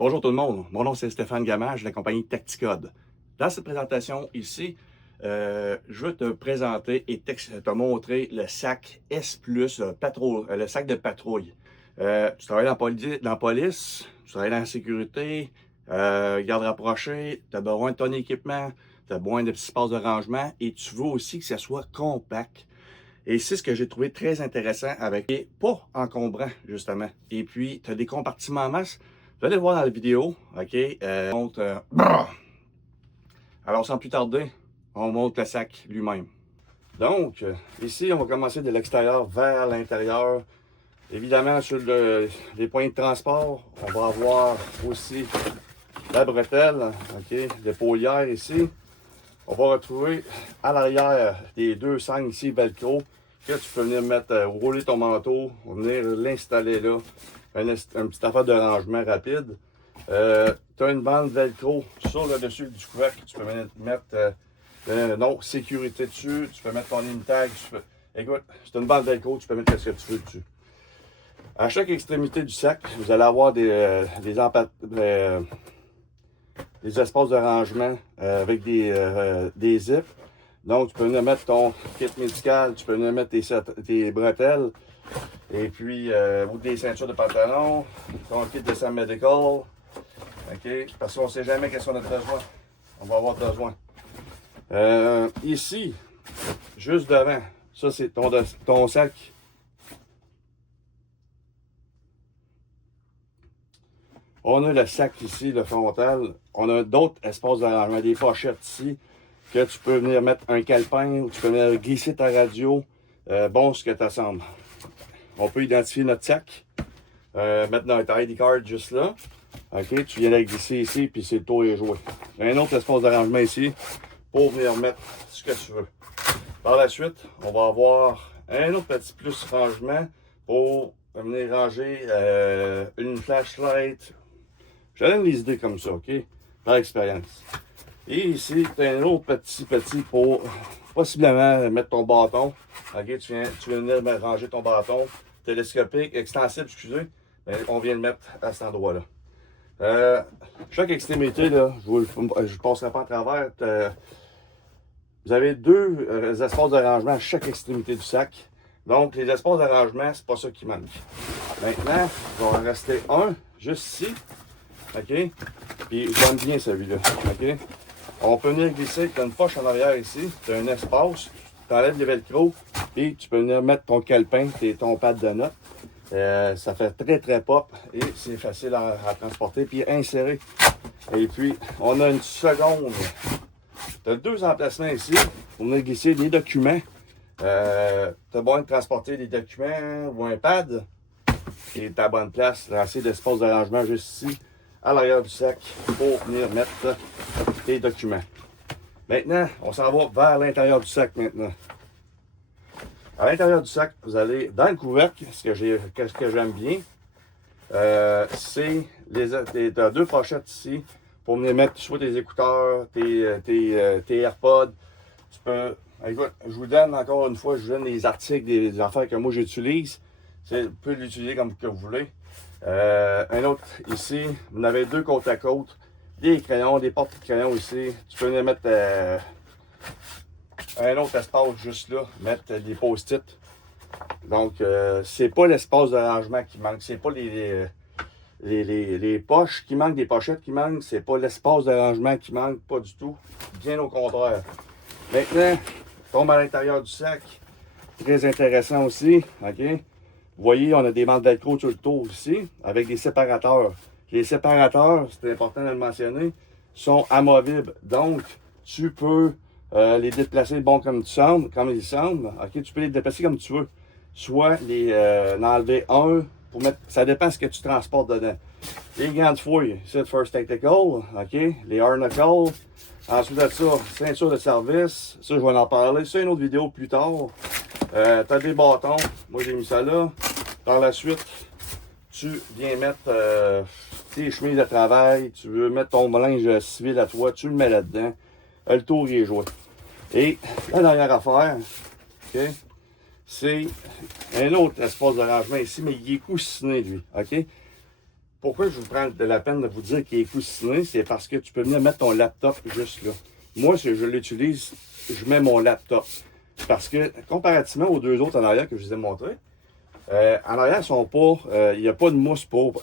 Bonjour tout le monde, mon nom c'est Stéphane Gamage de la compagnie Tacticode. Dans cette présentation ici, je veux te présenter et te montrer le sac S+, le sac de patrouille. Tu travailles dans la police, tu travailles dans la sécurité, garde rapprochée, tu as besoin de ton équipement, tu as besoin de petits espaces de rangement et tu veux aussi que ça soit compact. Et c'est ce que j'ai trouvé très intéressant avec et pas encombrant, justement. Et puis, tu as des compartiments en masse. Vous allez le voir dans la vidéo, OK? Alors, sans plus tarder, on monte le sac lui-même. Donc, ici, on va commencer de l'extérieur vers l'intérieur. Évidemment, sur les points de transport, on va avoir aussi la bretelle, OK? L'épaulière ici. On va retrouver à l'arrière des deux sangles ici, velcro, que tu peux venir mettre, rouler ton manteau, venir l'installer là. Un petit affaire de rangement rapide. Tu as une bande velcro sur le dessus du couvercle. Tu peux venir mettre non, sécurité dessus. Tu peux mettre ton name tag. Écoute, c'est une bande velcro, tu peux mettre ce que tu veux dessus. À chaque extrémité du sac, vous allez avoir des espaces de rangement avec des zips. Donc, tu peux venir mettre ton kit médical, tu peux venir mettre tes bretelles, et puis, ou des ceintures de pantalon, ton kit de sang medical. OK? Parce qu'on ne sait jamais qu'est-ce qu'on a besoin. On va avoir besoin. Ici, juste devant, ça c'est ton sac. On a le sac ici, le frontal. On a d'autres espaces de rangement, des pochettes ici, que tu peux venir mettre un calepin ou tu peux venir glisser ta radio. Bon, ce que tu assembles. On peut identifier notre sac, mettre notre ID card juste là. OK, tu viens la glisser ici, puis c'est le tour est joué. Un autre espace de rangement ici pour venir mettre ce que tu veux. Par la suite, on va avoir un autre petit plus rangement pour venir ranger une flashlight. Je donne des idées comme ça, OK? Par expérience. Et ici, tu as un autre petit pour possiblement mettre ton bâton. OK? Tu viens venir ranger ton bâton télescopique, extensible, excusez. Mais on vient le mettre à cet endroit-là. Chaque extrémité, là, je ne passerai pas à travers. Vous avez deux espaces de rangement à chaque extrémité du sac. Donc, les espaces de rangement, c'est pas ça qui manque. Maintenant, il va en rester un juste ici. OK? Puis, j'aime bien celui-là. OK? On peut venir glisser, tu as une poche en arrière ici, tu as un espace, tu enlèves les velcro, puis tu peux venir mettre ton calepin, ton pad de notes. Ça fait très pop et c'est facile à transporter puis à insérer. Et puis, on a une seconde. Tu as deux emplacements ici pour venir glisser des documents. Tu as besoin de transporter des documents ou un pad. Et tu as bonne place, assez d'espace de rangement juste ici, à l'arrière du sac, pour venir mettre tes documents. Maintenant, on s'en va vers l'intérieur du sac maintenant. À l'intérieur du sac, vous allez dans le couvercle, ce que j'aime bien, c'est tu as deux pochettes ici pour venir mettre soit tes écouteurs, tes AirPods. Tu peux, écoute, je vous donne encore une fois, je vous donne des articles, des affaires que moi j'utilise. Vous pouvez l'utiliser comme que vous voulez. Un autre ici, vous en avez deux côte à côte, des crayons, des porte-crayons ici. Tu peux venir mettre un autre espace juste là, mettre des post-it. Donc, c'est pas l'espace de rangement qui manque, c'est pas les poches qui manquent, des pochettes qui manquent, c'est pas l'espace de rangement qui manque, pas du tout, bien au contraire. Maintenant, on tombe à l'intérieur du sac, très intéressant aussi, OK? Vous voyez, on a des bandes velcro sur le tour ici, avec des séparateurs. Les séparateurs, c'est important de le mentionner, sont amovibles, donc tu peux les déplacer bon comme ils semblent. OK, tu peux les déplacer comme tu veux. Soit en enlever un pour mettre. Ça dépend de ce que tu transportes dedans. Les gants de fouille, c'est First Tactical, OK? Les Arnacle. Ensuite de ça, ceinture de service. Ça, je vais en parler. C'est une autre vidéo plus tard. Tu as des bâtons. Moi, j'ai mis ça là. Par la suite, tu viens mettre tes chemises de travail. Tu veux mettre ton linge civil à toi. Tu le mets là-dedans. Le tour est joué. Et la dernière affaire, OK, c'est un autre espace de rangement ici, mais il est coussiné, lui. OK? pourquoi je vous prends de la peine de vous dire qu'il est coussiné, c'est parce que tu peux venir mettre ton laptop juste là. Moi, si je l'utilise, je mets mon laptop. Parce que, comparativement aux deux autres en arrière que je vous ai montrés, en arrière, ils sont pas, il n'y a pas de mousse pour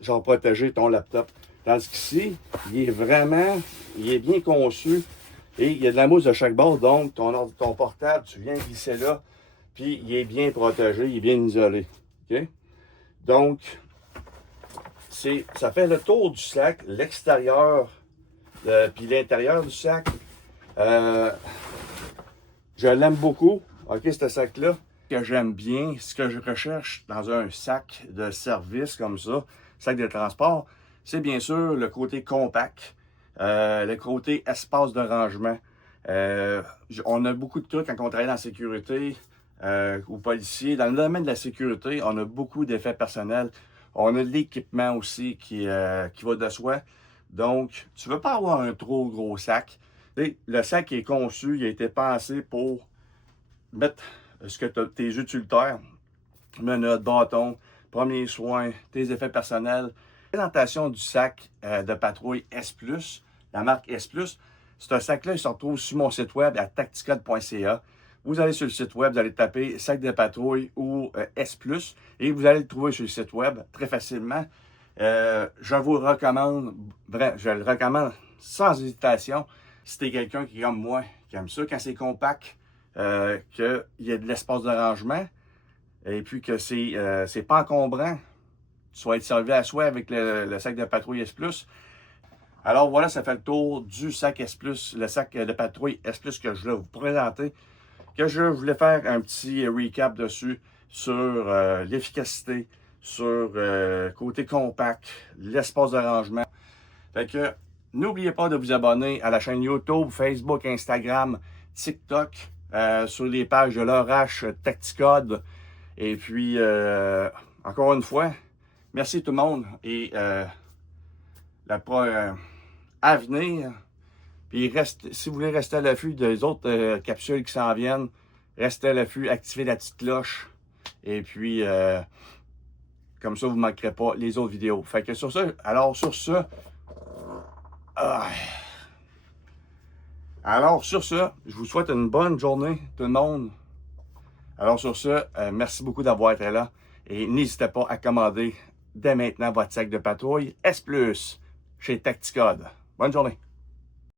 genre protéger ton laptop. Tandis qu'ici, il est bien conçu et il y a de la mousse de chaque bord. Donc, ton portable, tu viens glisser là, puis il est bien protégé, il est bien isolé. Okay? Donc, ça fait le tour du sac, l'extérieur, puis l'intérieur du sac. Je l'aime beaucoup, ok, ce sac-là. Ce que j'aime bien, ce que je recherche dans un sac de service comme ça, sac de transport, c'est bien sûr le côté compact, le côté espace de rangement. On a beaucoup de trucs quand on travaille dans la sécurité ou policier. Dans le domaine de la sécurité, on a beaucoup d'effets personnels. On a de l'équipement aussi qui va de soi. Donc, tu ne veux pas avoir un trop gros sac. Le sac est conçu, il a été pensé pour mettre tes utilitaires, menottes, bâtons, premiers soins, tes effets personnels. La présentation du sac de patrouille S+, la marque S+, ce sac-là, il se retrouve sur mon site web à tacticode.ca. Vous allez sur le site web, vous allez taper sac de patrouille ou S+, et vous allez le trouver sur le site web très facilement. Je vous le recommande, je le recommande sans hésitation. Si tu es quelqu'un qui est comme moi, qui aime ça, quand c'est compact, qu'il y a de l'espace de rangement, et puis que c'est pas encombrant, tu vas être servi à soi avec le sac de patrouille S+. Alors voilà, ça fait le tour du sac S+, le sac de patrouille S+, que je voulais vous présenter, que je voulais faire un petit recap dessus sur l'efficacité, sur côté compact, l'espace de rangement. Fait que n'oubliez pas de vous abonner à la chaîne YouTube, Facebook, Instagram, TikTok, sur les pages de l'ORH Tacticode. Et puis, encore une fois, merci tout le monde. Et à venir, puis si vous voulez rester à l'affût des autres capsules qui s'en viennent, restez à l'affût, activez la petite cloche. Et puis, comme ça, vous ne manquerez pas les autres vidéos. Fait que sur ce, je vous souhaite une bonne journée, tout le monde. Alors sur ce, merci beaucoup d'avoir été là. Et n'hésitez pas à commander dès maintenant votre sac de patrouille S+, chez Tacticode. Bonne journée.